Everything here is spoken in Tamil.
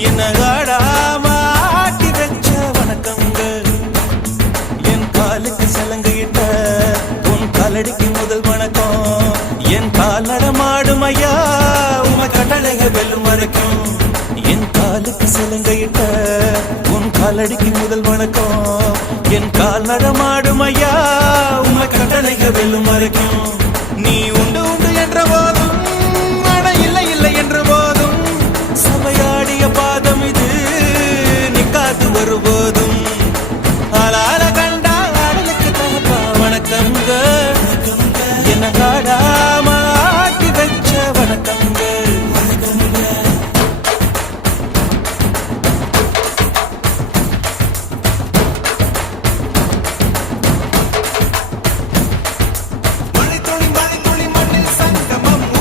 என்ன ஆடாம ஆட்டி வச்ச வணக்கங்க. என் காலுக்கு சலங்கையிட்ட உன் காலடிக்கு முதல் வணக்கம். என் கால் நடமாடும் ஐயா உம கட்டளைக வெல்லும் வரைக்கும். என் காலுக்கு சலங்கையிட்ட உன் காலடிக்கு முதல் வணக்கம். என் கால் நடமாடும் ஐயா உம கட்டளைக வெல்லும் வரைக்கும்.